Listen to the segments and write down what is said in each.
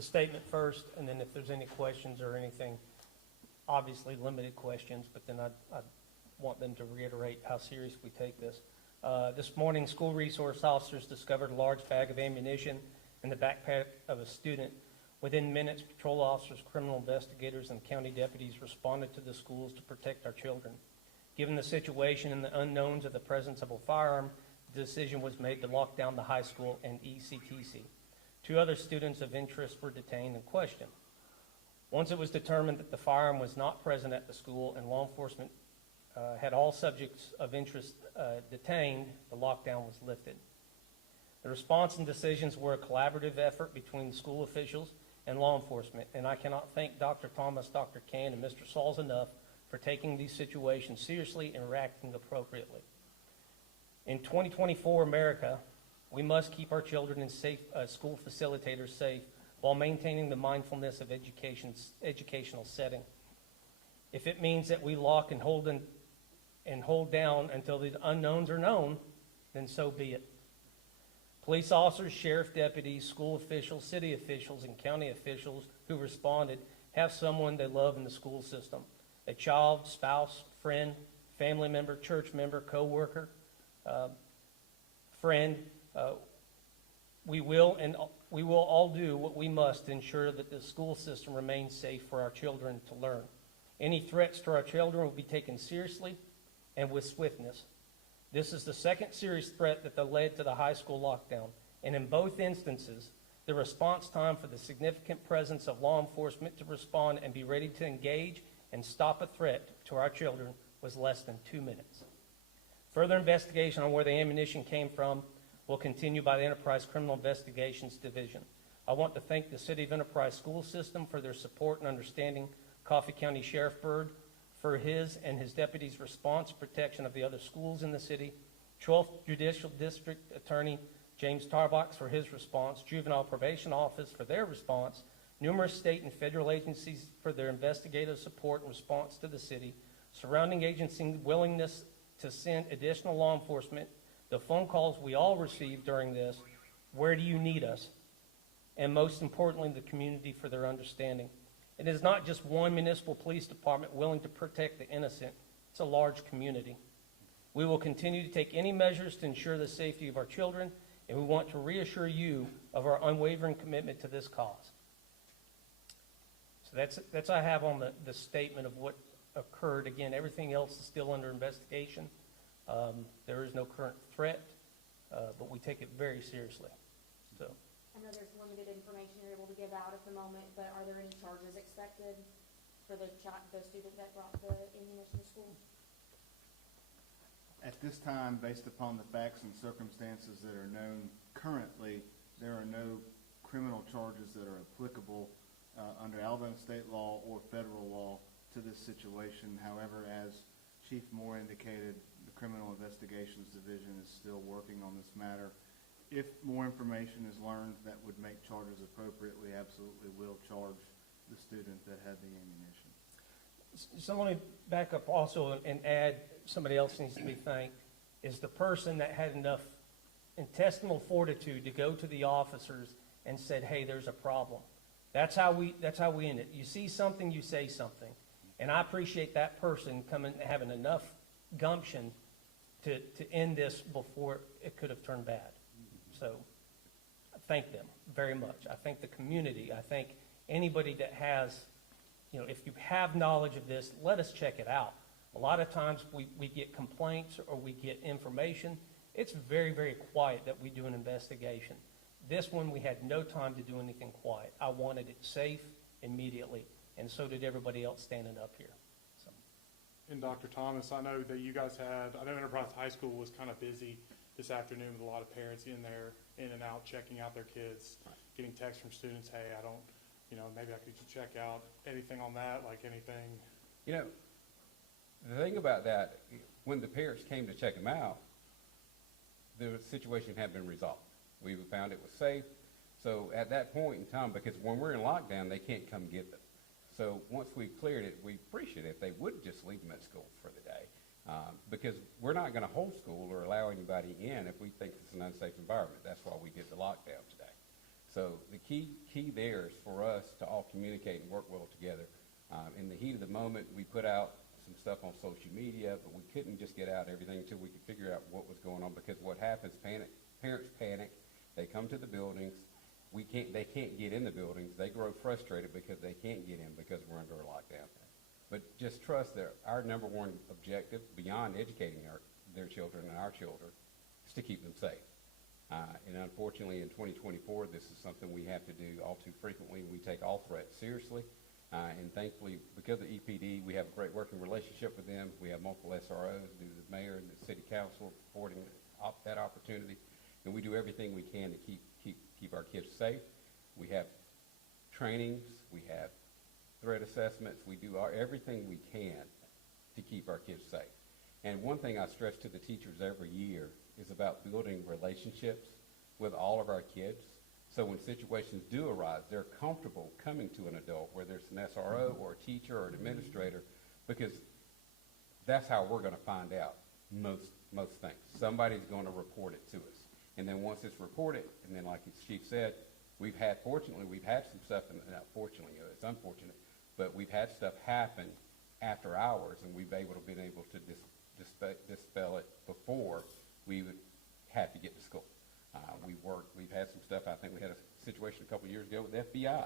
the statement first, and then if there's any questions or anything, obviously limited questions, but then I want them to reiterate how serious we take this. This morning, school resource officers discovered a large bag of ammunition in the backpack of a student. Within minutes, patrol officers, criminal investigators, and county deputies responded to the schools to protect our children. Given the situation and the unknowns of the presence of a firearm, the decision was made to lock down the high school and ECTC. 2 other students of interest were detained and questioned. Once it was determined that the firearm was not present at the school and law enforcement had all subjects of interest detained, the lockdown was lifted. The response and decisions were a collaborative effort between school officials and law enforcement, and I cannot thank Dr. Thomas, Dr. Can, and Mr. Sauls enough for taking these situations seriously and reacting appropriately. In 2024 America, we must keep our children and school facilitators safe while maintaining the mindfulness of educational setting. If it means that we lock and hold down until the unknowns are known, then so be it. Police officers, sheriff deputies, school officials, city officials, and county officials who responded have someone they love in the school system: a child, spouse, friend, family member, church member, co-worker, friend. We will all do what we must to ensure that the school system remains safe for our children to learn. Any threats to our children will be taken seriously and with swiftness. This is the second serious threat that led to the high school lockdown, and in both instances, the response time for the significant presence of law enforcement to respond and be ready to engage and stop a threat to our children was less than 2 minutes. Further investigation on where the ammunition came from will continue by the Enterprise Criminal Investigations Division. I want to thank the City of Enterprise School System for their support and understanding, Coffee County Sheriff Byrd for his and his deputies' response and protection of the other schools in the city, 12th Judicial District Attorney James Tarbox for his response, Juvenile Probation Office for their response, numerous state and federal agencies for their investigative support and response to the city, surrounding agencies' willingness to send additional law enforcement, the phone calls we all received during this, where do you need us? And most importantly, the community for their understanding. It is not just one municipal police department willing to protect the innocent. It's a large community. We will continue to take any measures to ensure the safety of our children, and we want to reassure you of our unwavering commitment to this cause. So that's I have on the statement of what occurred. Again, everything else is still under investigation. There is no current threat, but we take it very seriously. So. I know there's limited information you're able to give out at the moment, but are there any charges expected for the student that brought the ammunition to school? At this time, based upon the facts and circumstances that are known currently, there are no criminal charges that are applicable under Alabama state law or federal law to this situation. However, as Chief Moore indicated, the Criminal Investigations Division is still working on this matter. If more information is learned that would make charges appropriate, we absolutely will charge the student that had the ammunition. So let me back up also and add, somebody else needs to be thanked, is the person that had enough intestinal fortitude to go to the officers and said, hey, there's a problem. That's how we end it. You see something, you say something. And I appreciate that person having enough gumption to end this before it could have turned bad. So I thank them very much. I thank the community. I thank anybody that has, if you have knowledge of this, let us check it out. A lot of times we get complaints or we get information. It's very, very quiet that we do an investigation. This one, we had no time to do anything quiet. I wanted it safe immediately, and so did everybody else standing up here. So. And Dr. Thomas, I know that you guys I know Enterprise High School was kind of busy this afternoon with a lot of parents in there, in and out, checking out their kids, getting texts from students, hey, I don't, maybe I could check out anything on that, like anything. The thing about that, when the parents came to check them out, the situation had been resolved. We found it was safe. So at that point in time, because when we're in lockdown, they can't come get them. So once we cleared it, we appreciate it if they would just leave them at school for the day. Because we're not going to hold school or allow anybody in if we think it's an unsafe environment. That's why we did the lockdown today. So the key there is for us to all communicate and work well together. In the heat of the moment, we put out some stuff on social media, but we couldn't just get out everything until we could figure out what was going on, because what happens, parents panic, they come to the buildings, they can't get in the buildings, they grow frustrated because they can't get in because we're under a lockdown. But just trust that our number one objective, beyond educating their children and our children, is to keep them safe. And unfortunately, in 2024, this is something we have to do all too frequently. We take all threats seriously. And thankfully, because of EPD, we have a great working relationship with them. We have multiple SROs, due to the mayor and the city council supporting that opportunity. And we do everything we can to keep our kids safe. We have trainings, we have threat assessments, we do everything we can to keep our kids safe. And one thing I stress to the teachers every year is about building relationships with all of our kids. So when situations do arise, they're comfortable coming to an adult, whether it's an SRO or a teacher or an administrator, because that's how we're going to find out most things. Somebody's going to report it to us. And then once it's reported, and then like the chief said, fortunately, we've had some stuff, and not fortunately, it's unfortunate, but we've had stuff happen after hours, and we've been able to dispel it before we would have to get to school. We've had some stuff. I think we had a situation a couple of years ago with the FBI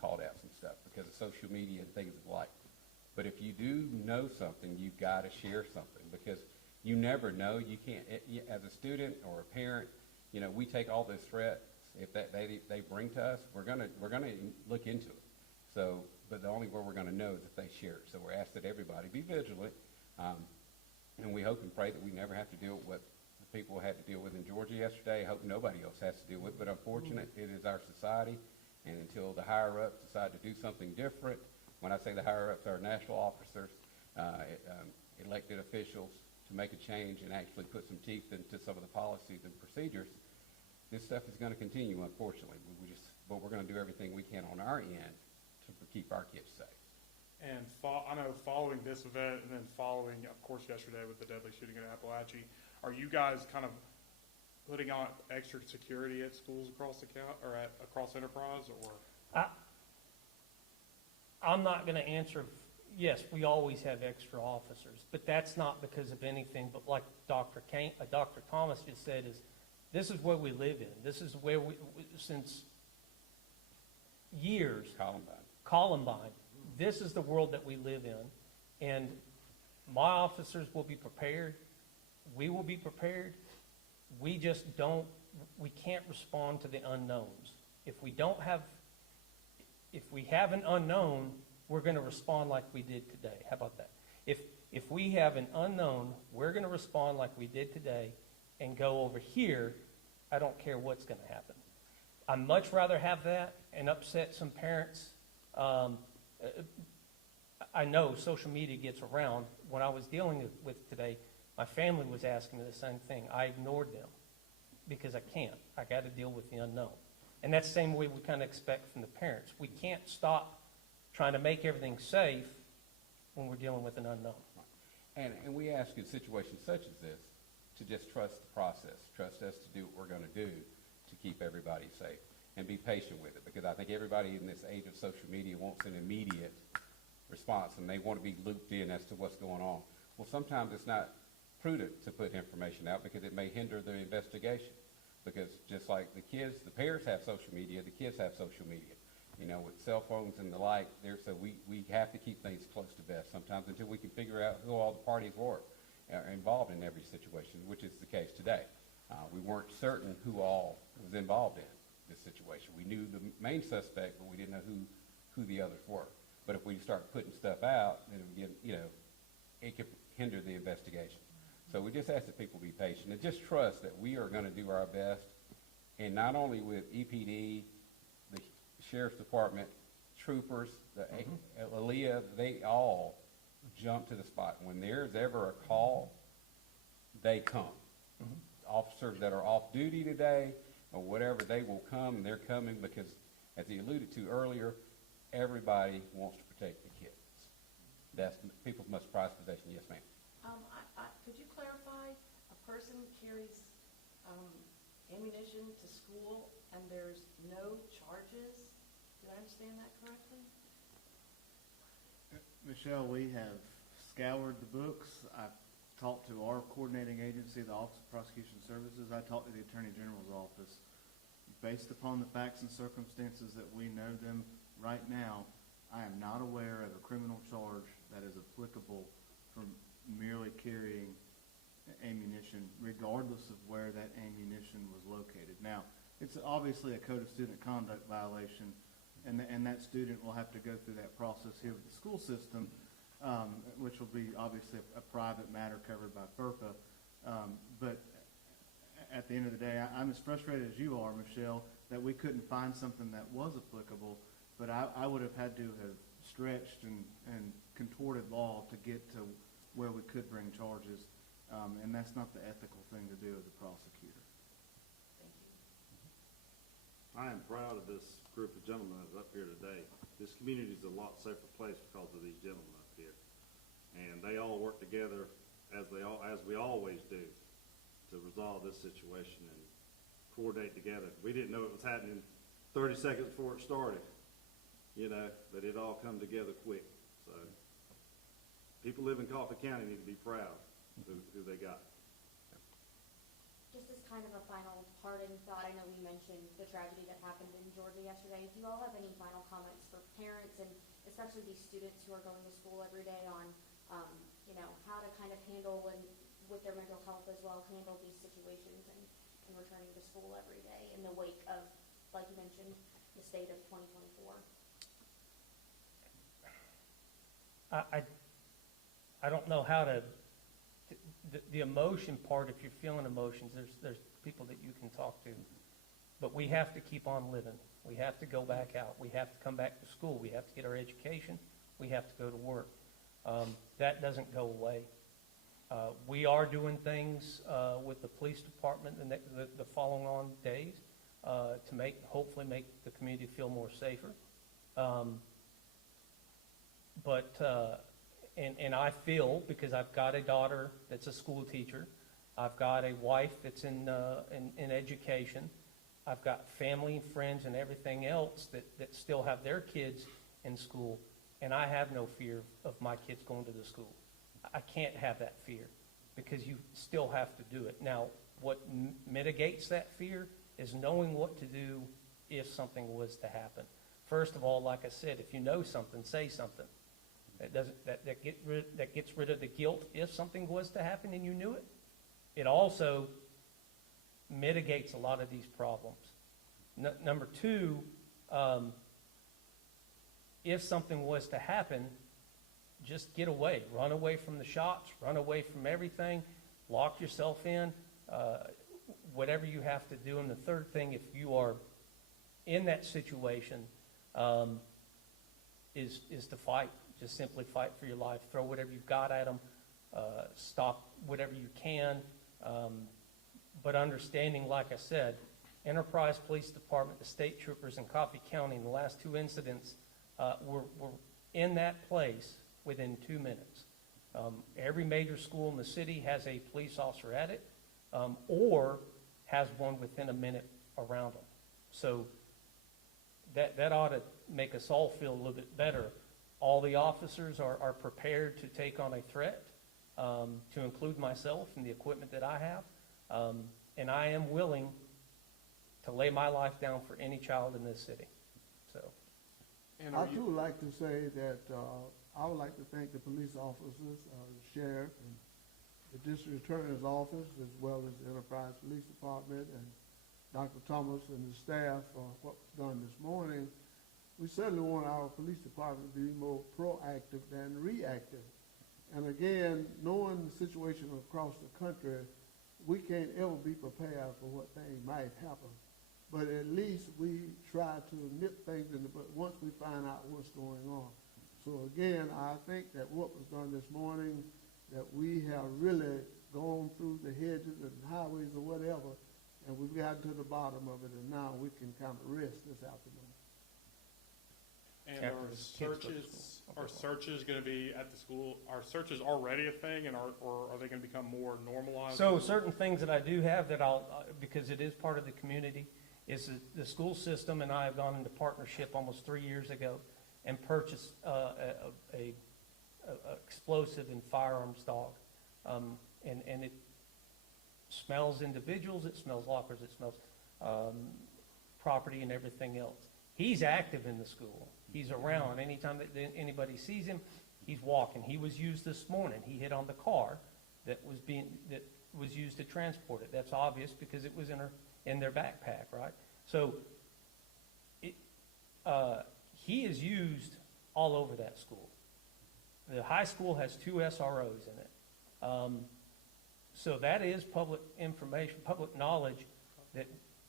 called out some stuff because of social media and things of like. But if you do know something, you've got to share something, because you never know. You can't, as a student or a parent, we take all those threats. If they bring to us, we're gonna look into it. So, but the only way we're gonna know is if they share it. So we're asked that everybody be vigilant, and we hope and pray that we never have to deal with what the people had to deal with in Georgia yesterday. I hope nobody else has to deal with. But unfortunately, it is our society, and until the higher ups decide to do something different, when I say the higher ups, our national officers, elected officials, to make a change and actually put some teeth into some of the policies and procedures, this stuff is going to continue, unfortunately. But we're going to do everything we can on our end to keep our kids safe. And I know following this event, and then following, of course, yesterday with the deadly shooting in Appalachia, are you guys kind of putting on extra security at schools across across Enterprise, or? I'm not going to answer. Yes, we always have extra officers, but that's not because of anything. But like Dr. Thomas just said, this is where we live in. This is where since years. Columbine. This is the world that we live in, and my officers will be prepared. We will be prepared. We just don't. We can't respond to the unknowns. If we have an unknown, we're going to respond like we did today. How about that? If we have an unknown, we're going to respond like we did today and go over here. I don't care what's going to happen. I'd much rather have that and upset some parents. I know social media gets around. When I was dealing with today, my family was asking me the same thing. I ignored them because I can't. I got to deal with the unknown. And that's the same way we kind of expect from the parents. We can't stop trying to make everything safe when we're dealing with an unknown. And we ask in situations such as this to just trust the process, trust us to do what we're going to do to keep everybody safe, and be patient with it, because I think everybody in this age of social media wants an immediate response, and they want to be looped in as to what's going on. Well, sometimes it's not prudent to put information out because it may hinder the investigation, because just like the parents have social media, the kids have social media. With cell phones and the like, so we have to keep things close to vest sometimes until we can figure out who all the parties were involved in every situation, which is the case today. We weren't certain who all was involved in this situation. We knew the main suspect, but we didn't know who the others were. But if we start putting stuff out, then it could hinder the investigation. So we just ask that people be patient and just trust that we are going to do our best, and not only with EPD, the Sheriff's Department, troopers, the ALEA, they all jump to the spot. When there's ever a call, they come. Officers that are off duty today or whatever, they will come, and they're coming because, as he alluded to earlier, everybody wants to protect the kids. That's people's most prized possession. Yes, ma'am. Could you clarify, a person carries ammunition to school and there's no charges? Did I understand that correctly? Michelle, we have scoured the books. I've talked to our coordinating agency, the Office of Prosecution Services. I talked to the Attorney General's office. Based upon the facts and circumstances that we know them right now, I am not aware of a criminal charge that is applicable for merely carrying ammunition, regardless of where that ammunition was located. Now, it's obviously a code of student conduct violation, and that student will have to go through that process here with the school system, which will be obviously a private matter covered by FERPA. But at the end of the day, I'm as frustrated as you are, Michelle, that we couldn't find something that was applicable, but I would have had to have stretched and contorted law to get to where we could bring charges, and that's not the ethical thing to do as a prosecutor. Thank you. I am proud of this group of gentlemen that's up here today. This community is a lot safer place because of these gentlemen up here. And they all work together as we always do to resolve this situation and coordinate together. We didn't know it was happening 30 seconds before it started, but it all come together quick. So people live in Coffee County need to be proud of who they got. Just as kind of a final parting thought, I know we mentioned the tragedy that happened in Georgia yesterday. Do you all have any final comments for parents and especially these students who are going to school every day on, how to kind of handle and with their mental health as well, handle these situations and returning to school every day in the wake of, like you mentioned, the state of 2024? I don't know how to, the emotion part, if you're feeling emotions, there's people that you can talk to. But we have to keep on living. We have to go back out. We have to come back to school. We have to get our education. We have to go to work. That doesn't go away. We are doing things with the police department the following on days to hopefully make the community feel more safer. And I feel, because I've got a daughter that's a school teacher, I've got a wife that's in education, I've got family and friends and everything else that still have their kids in school, and I have no fear of my kids going to the school. I can't have that fear because you still have to do it. Now, what mitigates that fear is knowing what to do if something was to happen. First of all, like I said, if you know something, say something. That gets rid of the guilt if something was to happen and you knew it. It also mitigates a lot of these problems. Number two, if something was to happen, just get away. Run away from the shots. Run away from everything. Lock yourself in. Whatever you have to do. And the third thing, if you are in that situation, is to fight. Just simply fight for your life. Throw whatever you've got at them. Stop whatever you can. But understanding, like I said, Enterprise Police Department, the state troopers in Coffee County, in the last two incidents, were in that place within 2 minutes. Every major school in the city has a police officer at it, or has one within a minute around them. So that ought to make us all feel a little bit better. All the officers are prepared to take on a threat, to include myself and the equipment that I have. And I am willing to lay my life down for any child in this city. So, And I are you, too like to say that I would like to thank the police officers, the sheriff, and the district attorney's office, as well as the Enterprise Police Department and Dr. Thomas and the staff for what was done this morning. We certainly want our police department to be more proactive than reactive. And again, knowing the situation across the country, we can't ever be prepared for what things might happen. But at least we try to nip things in the bud once we find out what's going on. So again, I think that what was done this morning, that we have really gone through the hedges and highways or whatever, and we've gotten to the bottom of it, and now we can kind of rest this afternoon. after are the kids go to searches, school. are searches gonna be at the school, are searches already a thing, and or are they gonna become more normalized? So certain things that I do have that because it is part of the community, is that the school system and I have gone into partnership almost 3 years ago and purchased a explosive and firearms dog. And it smells individuals, it smells lockers, it smells property and everything else. He's active in the school. He's around. Anytime that anybody sees him, he's walking. He was used this morning. He hit on the car that was used to transport it. That's obvious because it was in their backpack, right? So he is used all over that school. The high school has 2 SROs in it. So that is public information, public knowledge, that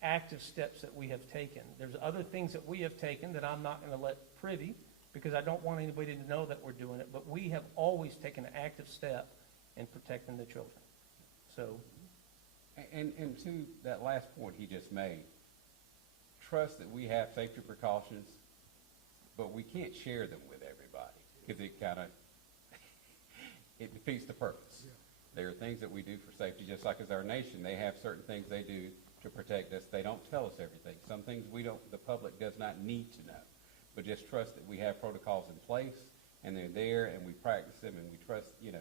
active steps that we have taken. There's other things that we have taken that I'm not going to let privy because I don't want anybody to know that we're doing it, but we have always taken an active step in protecting the children. So, And to that last point he just made, trust that we have safety precautions, but we can't share them with everybody because it kind of, it defeats the purpose. There are things that we do for safety, just like as our nation, they have certain things they do to protect us. They don't tell us everything. Some things the public does not need to know. But just trust that we have protocols in place, and they're there, and we practice them, and we trust, the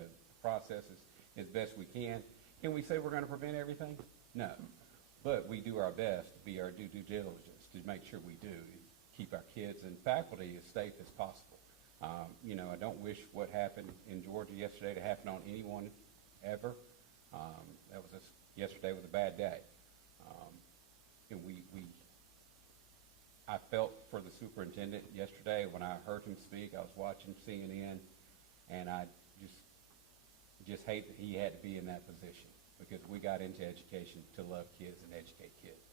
processes as best we can. Can we say we're going to prevent everything? No. But we do our best to be our due diligence to make sure we do, keep our kids and faculty as safe as possible. I don't wish what happened in Georgia yesterday to happen on anyone ever. Yesterday was a bad day. And I felt for the superintendent yesterday when I heard him speak. I was watching CNN, and I just hate that he had to be in that position because we got into education to love kids and educate kids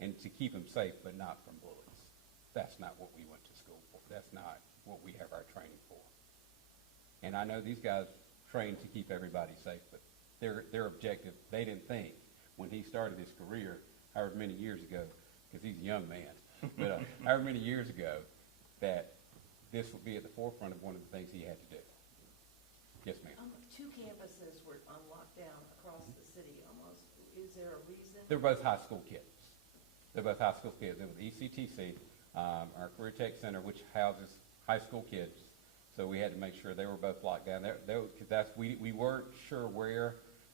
and to keep them safe, but not from bullies. That's not what we went to school for. That's not what we have our training for. And I know these guys train to keep everybody safe, but their objective, they didn't think when he started his career, however many years ago, because he's a young man, but however many years ago, that this would be at the forefront of one of the things he had to do. Yes, ma'am. 2 campuses were on lockdown across the city almost. Is there a reason? They're both high school kids. They're both high school kids. It was ECTC, our Career Tech Center, which houses high school kids. So we had to make sure they were both locked down. We weren't sure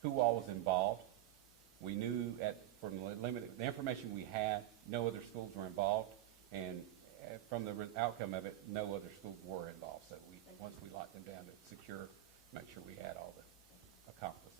who all was involved. We knew from the information we had, no other schools were involved, and from the outcome of it, no other schools were involved. So once we locked them down to make sure we had all the accomplices.